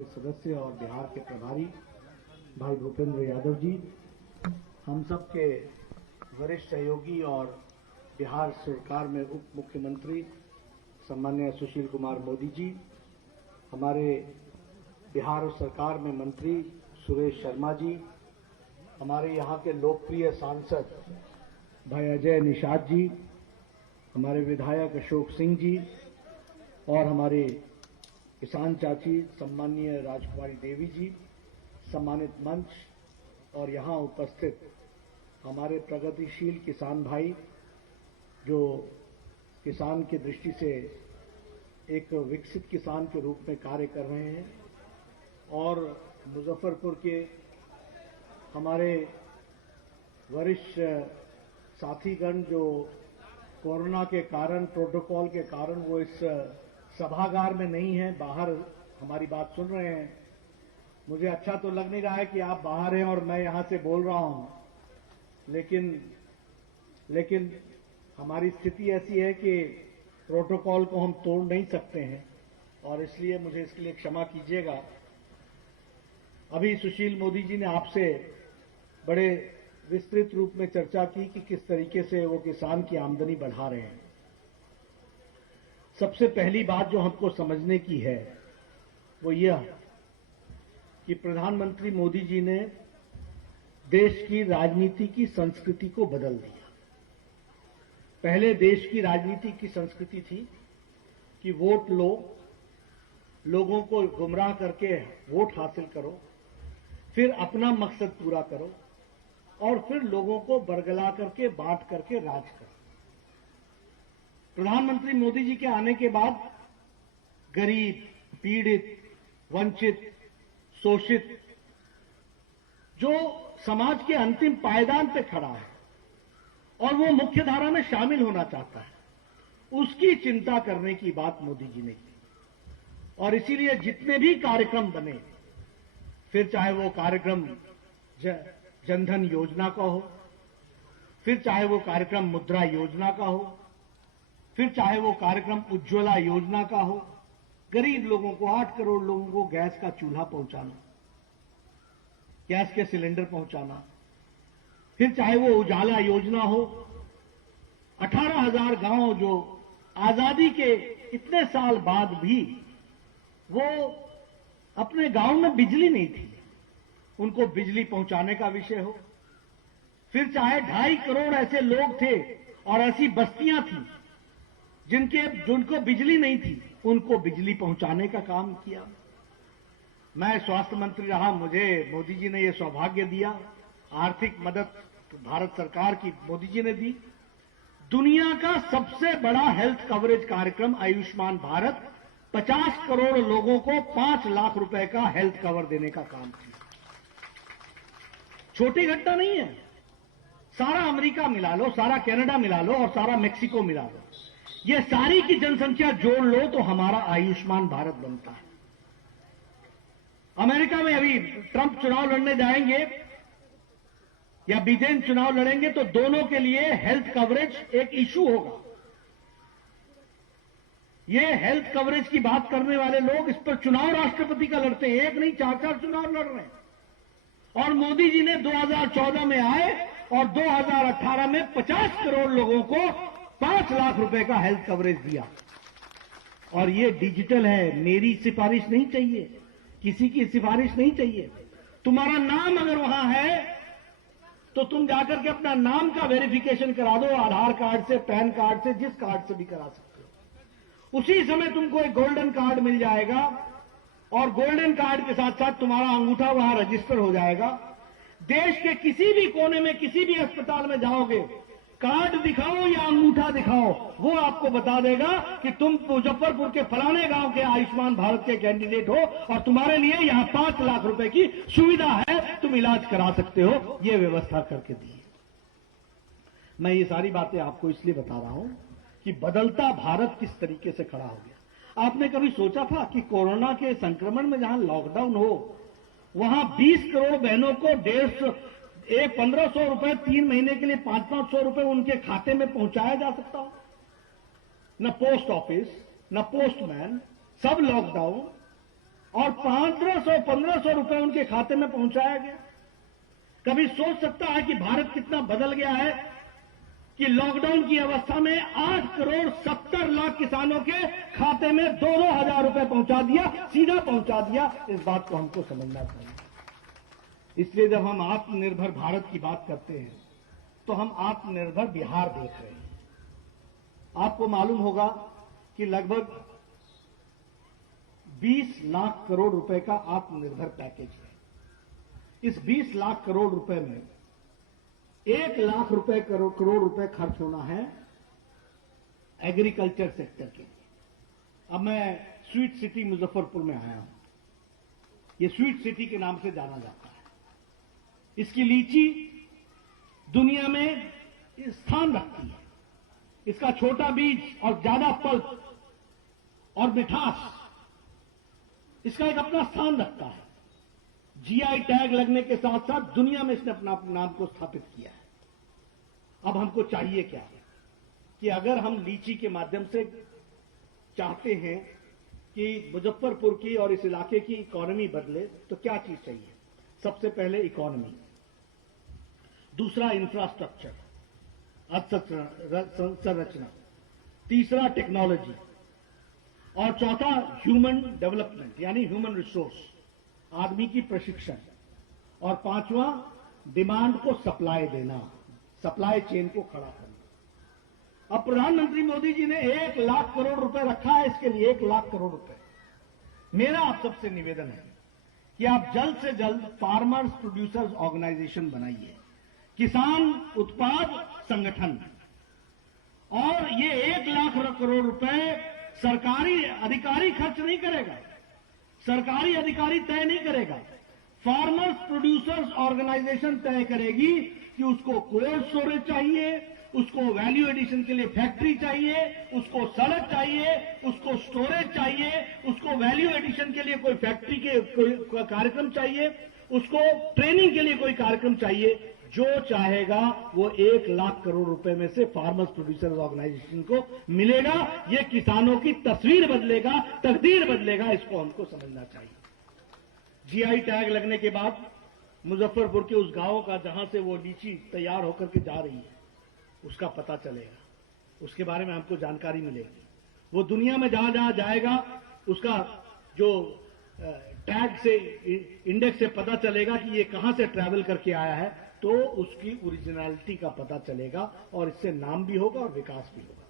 सदस्य और बिहार के प्रभारी भाई भूपेंद्र यादव जी, हम सब के वरिष्ठ सहयोगी और बिहार सरकार में उप मुख्यमंत्री सम्माननीय सुशील कुमार मोदी जी, हमारे बिहार सरकार में मंत्री सुरेश शर्मा जी, हमारे यहाँ के लोकप्रिय सांसद भाई अजय निषाद जी, हमारे विधायक अशोक सिंह जी और हमारे किसान चाची सम्माननीय राजकुमारी देवी जी, सम्मानित मंच और यहाँ उपस्थित हमारे प्रगतिशील किसान भाई जो किसान की दृष्टि से एक विकसित किसान के रूप में कार्य कर रहे हैं, और मुजफ्फरपुर के हमारे वरिष्ठ साथीगण जो कोरोना के कारण, प्रोटोकॉल के कारण वो इस सभागार में नहीं है, बाहर हमारी बात सुन रहे हैं। मुझे अच्छा तो लग नहीं रहा है कि आप बाहर हैं और मैं यहां से बोल रहा हूं, लेकिन हमारी स्थिति ऐसी है कि प्रोटोकॉल को हम तोड़ नहीं सकते हैं और इसलिए मुझे इसके लिए क्षमा कीजिएगा। अभी सुशील मोदी जी ने आपसे बड़े विस्तृत रूप में चर्चा की कि किस तरीके से वो किसान की आमदनी बढ़ा रहे हैं। सबसे पहली बात जो हमको समझने की है वो यह कि प्रधानमंत्री मोदी जी ने देश की राजनीति की संस्कृति को बदल दिया। पहले देश की राजनीति की संस्कृति थी कि वोट लो, लोगों को गुमराह करके वोट हासिल करो, फिर अपना मकसद पूरा करो और फिर लोगों को बरगला करके, बांट करके राज करो। प्रधानमंत्री मोदी जी के आने के बाद गरीब, पीड़ित, वंचित, शोषित जो समाज के अंतिम पायदान पे खड़ा है और वो मुख्य धारा में शामिल होना चाहता है, उसकी चिंता करने की बात मोदी जी ने की। और इसीलिए जितने भी कार्यक्रम बने, फिर चाहे वो कार्यक्रम जनधन योजना का हो, फिर चाहे वो कार्यक्रम मुद्रा योजना का हो, फिर चाहे वो कार्यक्रम उज्ज्वला योजना का हो, गरीब लोगों को 8 करोड़ लोगों को गैस का चूल्हा पहुंचाना, गैस के सिलेंडर पहुंचाना, फिर चाहे वो उजाला योजना हो, 18,000 गांव जो आजादी के इतने साल बाद भी वो अपने गांव में बिजली नहीं थी, उनको बिजली पहुंचाने का विषय हो, फिर चाहे 2.5 करोड़ ऐसे लोग थे और ऐसी बस्तियां थी जिनको बिजली नहीं थी, उनको बिजली पहुंचाने का काम किया। मैं स्वास्थ्य मंत्री रहा, मुझे मोदी जी ने यह सौभाग्य दिया, आर्थिक मदद भारत सरकार की मोदी जी ने दी। दुनिया का सबसे बड़ा हेल्थ कवरेज कार्यक्रम आयुष्मान भारत 50 करोड़ लोगों को 5 लाख रुपए का हेल्थ कवर देने का काम किया। छोटी घटना नहीं है। सारा अमेरिका मिला लो, सारा कनाडा मिला लो और सारा मेक्सिको मिला लो, ये सारी की जनसंख्या जोड़ लो तो हमारा आयुष्मान भारत बनता है। अमेरिका में अभी ट्रंप चुनाव लड़ने जाएंगे या बिडेन चुनाव लड़ेंगे तो दोनों के लिए हेल्थ कवरेज एक इशू होगा। ये हेल्थ कवरेज की बात करने वाले लोग इस पर चुनाव राष्ट्रपति का लड़ते हैं, एक नहीं 4-4 चुनाव लड़ रहे हैं। और मोदी जी ने 2014 में आए और 2018 में 50 करोड़ लोगों को 5 लाख रुपए का हेल्थ कवरेज दिया। और ये डिजिटल है, मेरी सिफारिश नहीं चाहिए, किसी की सिफारिश नहीं चाहिए। तुम्हारा नाम अगर वहां है तो तुम जाकर के अपना नाम का वेरिफिकेशन करा दो, आधार कार्ड से, पैन कार्ड से, जिस कार्ड से भी करा सकते हो। उसी समय तुमको एक गोल्डन कार्ड मिल जाएगा और गोल्डन कार्ड के साथ साथ तुम्हारा अंगूठा वहां रजिस्टर हो जाएगा। देश के किसी भी कोने में, किसी भी अस्पताल में जाओगे, कार्ड दिखाओ या अंगूठा दिखाओ, वो आपको बता देगा कि तुम मुजफ्फरपुर के फलाने गांव के आयुष्मान भारत के कैंडिडेट हो और तुम्हारे लिए यहां 5 लाख रुपए की सुविधा है, तुम इलाज करा सकते हो। ये व्यवस्था करके दी है। मैं ये सारी बातें आपको इसलिए बता रहा हूं कि बदलता भारत किस तरीके से खड़ा हो गया। आपने कभी सोचा था कि कोरोना के संक्रमण में जहां लॉकडाउन हो वहां 20 करोड़ बहनों को 1,500 रुपए 3 महीने के लिए 500 रुपए उनके खाते में पहुंचाया जा सकता हो? न पोस्ट ऑफिस, न पोस्टमैन, सब लॉकडाउन, और 1500 रुपए उनके खाते में पहुंचाया गया। कभी सोच सकता है कि भारत कितना बदल गया है कि लॉकडाउन की अवस्था में 8,70,00,000 किसानों के खाते में 2-2 हजार रुपए पहुंचा दिया, सीधा पहुंचा दिया। इस बात को हमको समझना चाहिए। इसलिए जब हम आत्मनिर्भर भारत की बात करते हैं तो हम आत्मनिर्भर बिहार देख रहे हैं। आपको मालूम होगा कि लगभग 20 लाख करोड़ रुपए का आत्मनिर्भर पैकेज है। इस 20 लाख करोड़ रुपए में 1 लाख रुपए करोड़ रुपए खर्च होना है एग्रीकल्चर सेक्टर के लिए। अब मैं स्वीट सिटी मुजफ्फरपुर में आया हूं। ये स्वीट सिटी के नाम से जाना जाता है। इसकी लीची दुनिया में स्थान रखती है। इसका छोटा बीज और ज्यादा पल्प और मिठास इसका एक अपना स्थान रखता है। जीआई टैग लगने के साथ साथ दुनिया में इसने अपना नाम को स्थापित किया है। अब हमको चाहिए क्या है कि अगर हम लीची के माध्यम से चाहते हैं कि मुजफ्फरपुर की और इस इलाके की इकोनॉमी बदले तो क्या चीज चाहिए? सबसे पहले इकोनॉमी, दूसरा इंफ्रास्ट्रक्चर, संरचना, तीसरा टेक्नोलॉजी और चौथा ह्यूमन डेवलपमेंट यानी ह्यूमन रिसोर्स, आदमी की प्रशिक्षण, और पांचवा डिमांड को सप्लाई देना, सप्लाई चेन को खड़ा करना। अब प्रधानमंत्री मोदी जी ने 1 लाख करोड़ रुपए रखा है इसके लिए, 1 लाख करोड़ रुपए। मेरा आप सबसे निवेदन है कि आप जल्द से जल्द फार्मर्स प्रोड्यूसर्स ऑर्गेनाइजेशन बनाइए, किसान उत्पाद संगठन, और ये 1 लाख करोड़ रुपए सरकारी अधिकारी खर्च नहीं करेगा, सरकारी अधिकारी तय नहीं करेगा। फार्मर्स प्रोड्यूसर्स ऑर्गेनाइजेशन तय करेगी कि उसको कोल्ड स्टोरेज चाहिए, उसको वैल्यू एडिशन के लिए फैक्ट्री चाहिए, उसको सड़क चाहिए, उसको स्टोरेज चाहिए, उसको वैल्यू एडिशन के लिए कोई फैक्ट्री के कोई कार्यक्रम चाहिए, उसको ट्रेनिंग के लिए कोई कार्यक्रम चाहिए। जो चाहेगा वो 1 लाख करोड़ रुपए में से फार्मर्स प्रोड्यूसर्स ऑर्गेनाइजेशन को मिलेगा। ये किसानों की तस्वीर बदलेगा, तकदीर बदलेगा। इसको हमको समझना चाहिए। जीआई टैग लगने के बाद मुजफ्फरपुर के उस गांव का जहां से वो लीची तैयार होकर के जा रही है उसका पता चलेगा, उसके बारे में हमको जानकारी मिलेगी। वो दुनिया में जहां जहां जाएगा उसका जो टैग से इंडेक्स से पता चलेगा कि ये कहां से ट्रैवल करके आया है, तो उसकी ओरिजिनलिटी का पता चलेगा और इससे नाम भी होगा और विकास भी होगा।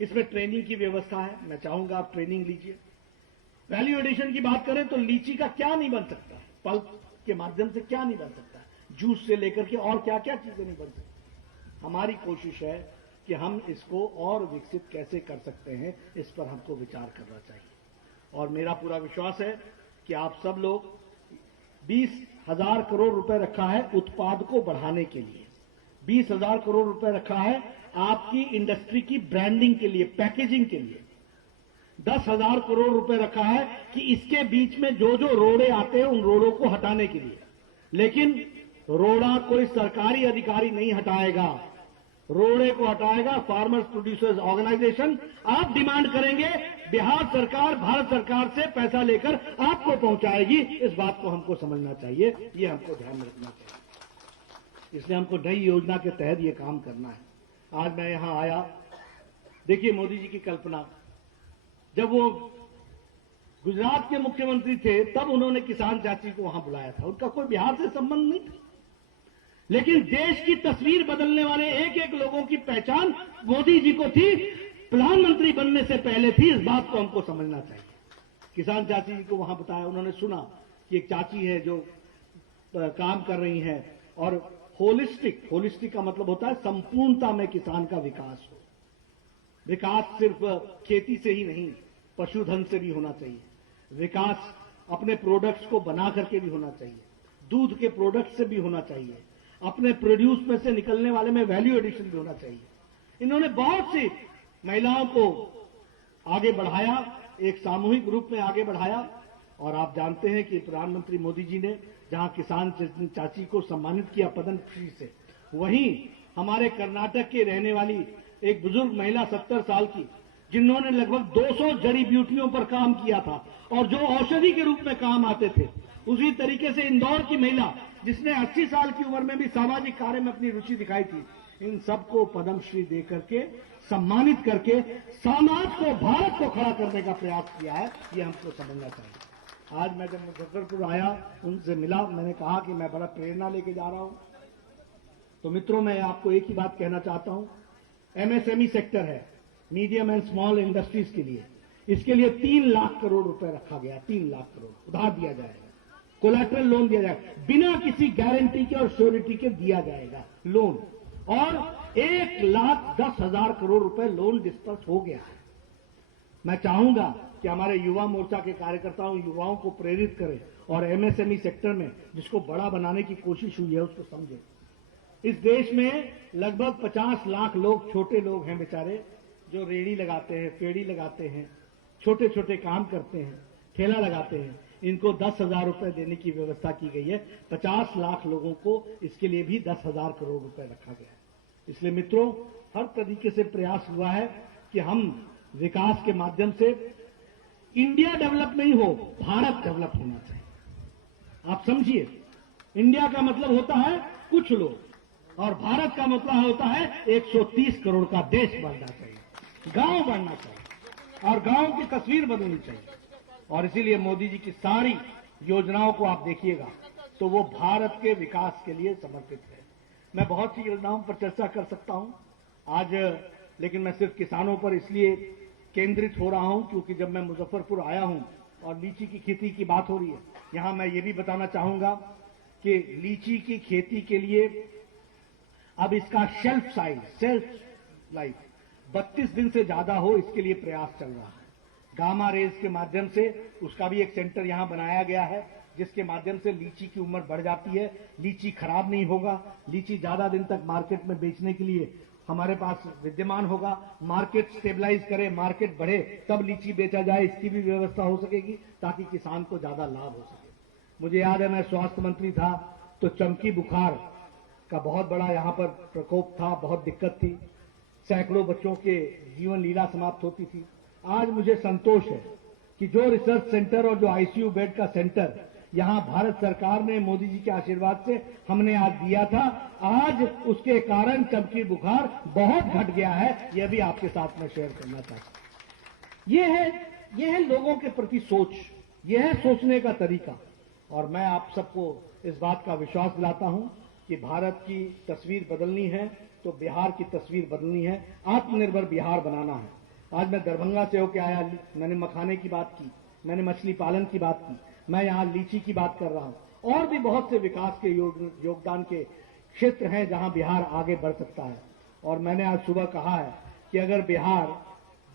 इसमें ट्रेनिंग की व्यवस्था है, मैं चाहूंगा आप ट्रेनिंग लीजिए। वैल्यू एडिशन की बात करें तो लीची का क्या नहीं बन सकता है, पल्प के माध्यम से क्या नहीं बन सकता है, जूस से लेकर के और क्या क्या चीजें नहीं बन सकती। हमारी कोशिश है कि हम इसको और विकसित कैसे कर सकते हैं, इस पर हमको विचार करना चाहिए। और मेरा पूरा विश्वास है कि आप सब लोग 20,000 करोड़ रुपए रखा है उत्पाद को बढ़ाने के लिए, 20,000 करोड़ रुपए रखा है आपकी इंडस्ट्री की ब्रांडिंग के लिए, पैकेजिंग के लिए, 10,000 करोड़ रुपए रखा है कि इसके बीच में जो जो रोड़े आते हैं उन रोड़ों को हटाने के लिए। लेकिन रोड़ा कोई सरकारी अधिकारी नहीं हटाएगा, रोड़े को हटाएगा फार्मर्स प्रोड्यूसर्स ऑर्गेनाइजेशन। आप डिमांड करेंगे, बिहार सरकार भारत सरकार से पैसा लेकर आपको पहुंचाएगी। इस बात को हमको समझना चाहिए, ये हमको ध्यान में रखना चाहिए। इसलिए हमको नई योजना के तहत ये काम करना है। आज मैं यहां आया, देखिए मोदी जी की कल्पना, जब वो गुजरात के मुख्यमंत्री थे तब उन्होंने किसान चाची को वहां बुलाया था, उनका कोई बिहार से संबंध नहीं था। लेकिन देश की तस्वीर बदलने वाले एक एक लोगों की पहचान मोदी जी को थी, प्रधानमंत्री बनने से पहले थी। इस बात को हमको समझना चाहिए। किसान चाची जी को वहां बताया, उन्होंने सुना कि एक चाची है जो काम कर रही हैं और होलिस्टिक का मतलब होता है संपूर्णता में किसान का विकास हो। विकास सिर्फ खेती से ही नहीं, पशुधन से भी होना चाहिए। विकास अपने प्रोडक्ट्स को बना करके भी होना चाहिए, दूध के प्रोडक्ट से भी होना चाहिए, अपने प्रोड्यूस में से निकलने वाले में वैल्यू एडिशन भी होना चाहिए। इन्होंने बहुत सी महिलाओं को आगे बढ़ाया, एक सामूहिक रूप में आगे बढ़ाया। और आप जानते हैं कि प्रधानमंत्री मोदी जी ने जहां किसान चाची को सम्मानित किया पद्मश्री से, वहीं हमारे कर्नाटक के रहने वाली एक बुजुर्ग महिला 70 साल की, जिन्होंने लगभग 200 जड़ी बूटियों पर काम किया था और जो औषधि के रूप में काम आते थे। उसी तरीके से इंदौर की महिला जिसने 80 साल की उम्र में भी सामाजिक कार्य में अपनी रुचि दिखाई थी, इन सबको पद्मश्री दे करके सम्मानित करके समाज को, भारत को खड़ा करने का प्रयास किया है। ये हमको समझना चाहिए। आज मैं जब मुजफ्फरपुर आया, उनसे मिला, मैंने कहा कि मैं बड़ा प्रेरणा लेके जा रहा हूं। तो मित्रों, मैं आपको एक ही बात कहना चाहता हूं, एमएसएमई सेक्टर है, मीडियम एंड स्मॉल इंडस्ट्रीज के लिए, इसके लिए 3 लाख करोड़ रुपए रखा गया। 3 लाख करोड़ उधार दिया जाएगा, कोलैटरल लोन दिया जाएगा, बिना किसी गारंटी के और श्योरिटी के दिया जाएगा लोन, और 1,10,000 करोड़ रुपए लोन डिस्पर्स हो गया है। मैं चाहूंगा कि हमारे युवा मोर्चा के कार्यकर्ताओं, युवाओं को प्रेरित करें और एमएसएमई सेक्टर में जिसको बड़ा बनाने की कोशिश हुई है उसको समझें। इस देश में लगभग 50 लाख लोग, छोटे लोग हैं बेचारे, जो रेड़ी लगाते हैं, फेड़ी लगाते हैं, छोटे छोटे काम करते हैं, ठेला लगाते हैं। इनको 10,000 रुपए देने की व्यवस्था की गई है। 50 लाख लोगों को इसके लिए भी 10,000 करोड़ रुपए रखा गया है। इसलिए मित्रों, हर तरीके से प्रयास हुआ है कि हम विकास के माध्यम से, इंडिया डेवलप नहीं हो, भारत डेवलप होना चाहिए। आप समझिए, इंडिया का मतलब होता है कुछ लोग और भारत का मतलब होता है 130 करोड़ का देश बनना चाहिए, गांव बनना चाहिए और गांव की तस्वीर बदलनी चाहिए। और इसीलिए मोदी जी की सारी योजनाओं को आप देखिएगा तो वो भारत के विकास के लिए समर्पित है। मैं बहुत सी योजनाओं पर चर्चा कर सकता हूं आज, लेकिन मैं सिर्फ किसानों पर इसलिए केंद्रित हो रहा हूं क्योंकि जब मैं मुजफ्फरपुर आया हूं और लीची की खेती की बात हो रही है, यहां मैं ये भी बताना चाहूंगा कि लीची की खेती के लिए अब इसका शेल्फ लाइफ 32 दिन से ज्यादा हो, इसके लिए प्रयास चल रहा है। गामा रेज के माध्यम से उसका भी एक सेंटर यहां बनाया गया है, जिसके माध्यम से लीची की उम्र बढ़ जाती है, लीची खराब नहीं होगा, लीची ज्यादा दिन तक मार्केट में बेचने के लिए हमारे पास विद्यमान होगा। मार्केट स्टेबलाइज करे, मार्केट बढ़े, तब लीची बेचा जाए, इसकी भी व्यवस्था हो सकेगी ताकि किसान को ज्यादा लाभ हो सके। मुझे याद है, मैं स्वास्थ्य मंत्री था तो चमकी बुखार का बहुत बड़ा यहां पर प्रकोप था, बहुत दिक्कत थी, सैकड़ों बच्चों के जीवन लीला समाप्त होती थी। आज मुझे संतोष है कि जो रिसर्च सेंटर और जो आईसीयू बेड का सेंटर यहां भारत सरकार ने मोदी जी के आशीर्वाद से हमने आज दिया था, आज उसके कारण चमकी बुखार बहुत घट गया है। यह भी आपके साथ में शेयर करना चाहता हूं। यह है लोगों के प्रति सोच, यह है सोचने का तरीका। और मैं आप सबको इस बात का विश्वास दिलाता हूं कि भारत की तस्वीर बदलनी है तो बिहार की तस्वीर बदलनी है, आत्मनिर्भर बिहार बनाना है। आज मैं दरभंगा से होकर आया, मैंने मखाने की बात की, मैंने मछली पालन की बात की, मैं यहां लीची की बात कर रहा हूं। और भी बहुत से विकास के योगदान के क्षेत्र हैं जहां बिहार आगे बढ़ सकता है। और मैंने आज सुबह कहा है कि अगर बिहार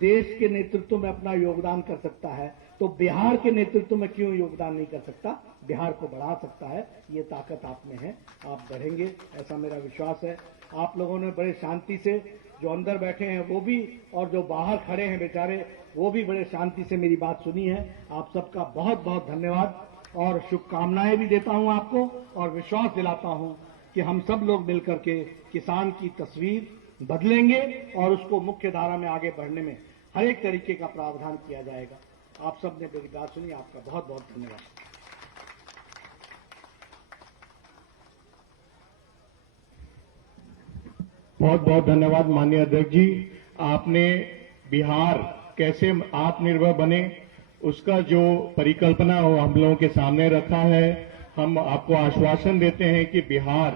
देश के नेतृत्व में अपना योगदान कर सकता है तो बिहार के नेतृत्व में क्यों योगदान नहीं कर सकता, बिहार को बढ़ा सकता है। ये ताकत आप में है, आप बढ़ेंगे, ऐसा मेरा विश्वास है। आप लोगों ने बड़े शांति से, जो अंदर बैठे हैं वो भी और जो बाहर खड़े हैं बेचारे वो भी बड़े शांति से मेरी बात सुनी है। आप सबका बहुत बहुत धन्यवाद और शुभकामनाएं भी देता हूं आपको और विश्वास दिलाता हूं कि हम सब लोग मिलकर के किसान की तस्वीर बदलेंगे और उसको मुख्य धारा में आगे बढ़ने में हर एक तरीके का प्रावधान किया जाएगा। आप सब ने मेरी बात सुनी, आपका बहुत बहुत धन्यवाद। बहुत बहुत धन्यवाद माननीय अध्यक्ष जी। आपने बिहार कैसे आत्मनिर्भर बने उसका जो परिकल्पना हो हम लोगों के सामने रखा है। हम आपको आश्वासन देते हैं कि बिहार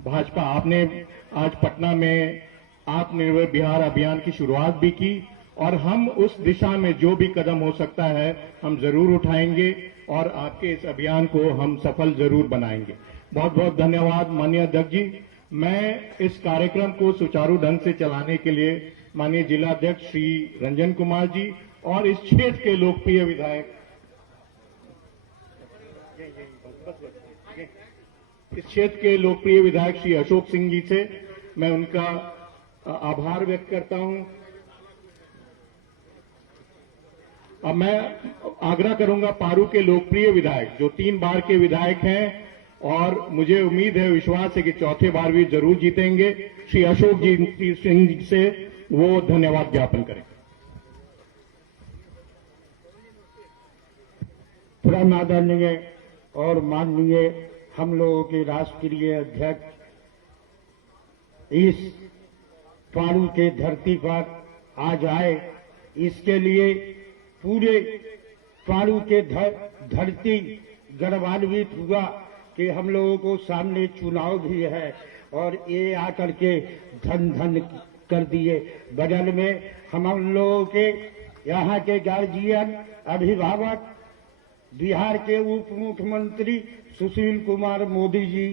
भाजपा, आपने आज पटना में आत्मनिर्भर बिहार अभियान की शुरुआत भी की और हम उस दिशा में जो भी कदम हो सकता है हम जरूर उठाएंगे और आपके इस अभियान को हम सफल जरूर बनाएंगे। बहुत बहुत धन्यवाद माननीय अध्यक्ष जी। मैं इस कार्यक्रम को सुचारू ढंग से चलाने के लिए माननीय जिलाध्यक्ष श्री रंजन कुमार जी और इस क्षेत्र के लोकप्रिय विधायक श्री अशोक सिंह जी से मैं उनका आभार व्यक्त करता हूं। अब मैं आग्रह करूंगा पारू के लोकप्रिय विधायक जो 3 बार के विधायक हैं और मुझे उम्मीद है, विश्वास है कि चौथे बार भी जरूर जीतेंगे, श्री अशोक जी सिंह से वो धन्यवाद ज्ञापन करें। परम आदरणीय और माननीय हम लोगों के राष्ट्रीय अध्यक्ष इस पारू के धरती पर आज आए, इसके लिए पूरे पारू के धरती गर्वान्वित हुआ कि हम लोगों को सामने चुनाव भी है और ये आकर के धन धन कर दिए। बगल में हम लोगों के यहाँ के गार्जियन अभिभावक बिहार के उप मुख्यमंत्री सुशील कुमार मोदी जी,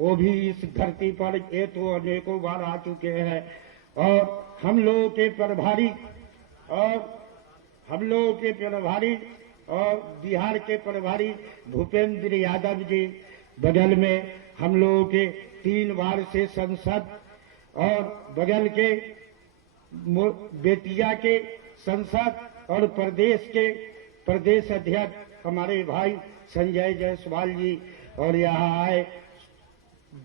वो भी इस धरती पर ये तो अनेकों बार आ चुके हैं। और हम लोगों के प्रभारी और बिहार के प्रभारी भूपेंद्र यादव जी, बगल में हम लोगों के 3 बार से संसद और बगल के बेतिया के संसद और प्रदेश के प्रदेश अध्यक्ष हमारे भाई संजय जायसवाल जी, और यहाँ आए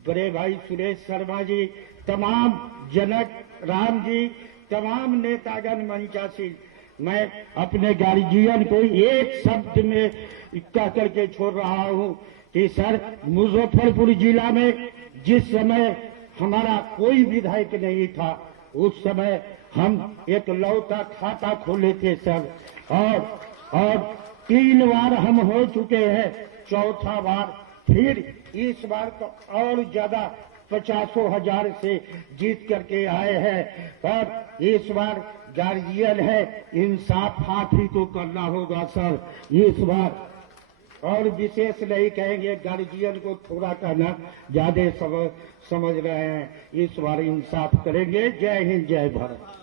बड़े भाई सुरेश शर्मा जी, तमाम जनक राम जी, तमाम नेतागण मंचासीन। मैं अपने गार्जियन को एक शब्द में कह करके छोड़ रहा हूँ कि सर, मुजफ्फरपुर जिला में जिस समय हमारा कोई विधायक नहीं था, उस समय हम एक लौता खाता खोले थे सर, और 3 बार हम हो चुके हैं, चौथा बार फिर इस बार तो और ज्यादा 50,000 से जीत करके आए हैं। पर इस बार गार्जियन है, इंसाफ आप ही को करना होगा सर इस बार, और विशेष नहीं कहेंगे, गार्जियन को थोड़ा कहना ज्यादा समझ रहे हैं, इस बार इंसाफ करेंगे। जय हिंद, जय भारत।